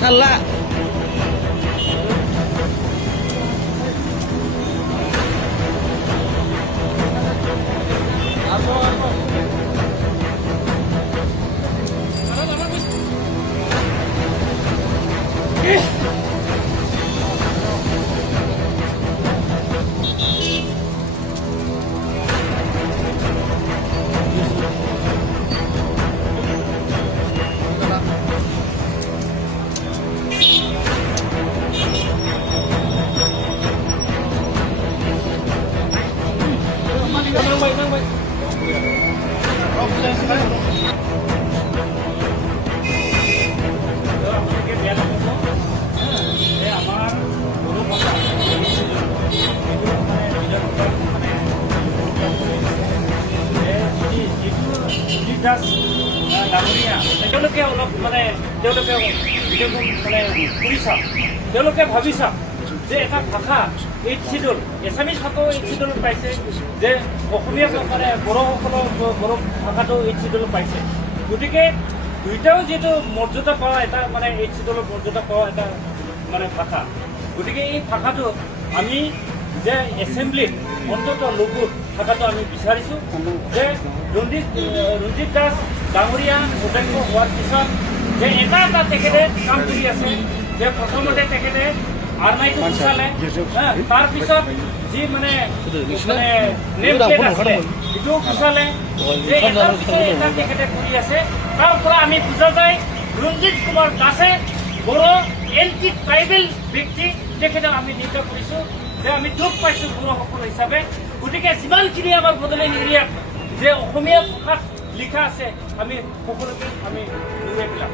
থাল্লা তেওঁলোকে অলপ মানে তেওঁলোকে মানে কৰি চাওক, তেওঁলোকে ভাবি চাওক যে এটা ভাষা 8th শিডিউল এছামিজ ভাষাও 8th শিডিউলত পাইছে, যে অসমীয়া মানে বড়োসকলৰ বড়ো ভাষাটো 8th শিডিউলত পাইছে। গতিকে দুইটাও যিহেতু মৰ্যাদা পোৱা এটা মানে 8th শিডিউলৰ মৰ্যাদা পোৱা এটা মানে ভাষা, গতিকে এই ভাষাটো আমি যে এছেম্বলিত অন্তত লঘুত ভাষাটো আমি বিচাৰিছোঁ যে ৰঞ্জিত দাস ডাঙৰীয়া অধ্যক্ষ হোৱাৰ পিছত যে এটা এটা তেখেতে কাম কৰি আছে, যে প্ৰথমতে তেখেতে আৰমাইটো গুচালে, তাৰপিছত যি মানে নেম প্লেট আছিলে সেইটোও গুচালে, যে এটাৰ পিছত এটা তেখেতে কৰি আছে। তাৰ পৰা আমি বুজা যায় ৰঞ্জিত কুমাৰ দাসে বড়ো এণ্টি ট্ৰাইবেল ব্যক্তি, তেখেতক আমি নিৰ্ণয় কৰিছোঁ যে আমি দুখ পাইছোঁ বড়োসকল হিচাপে। গতিকে যিমানখিনি আমাৰ বড়োলেণ্ড এৰিয়াত যে অসমীয়া ভাষাত লিখা আছে আমি সকলোকে আমি লৈ পেলাম।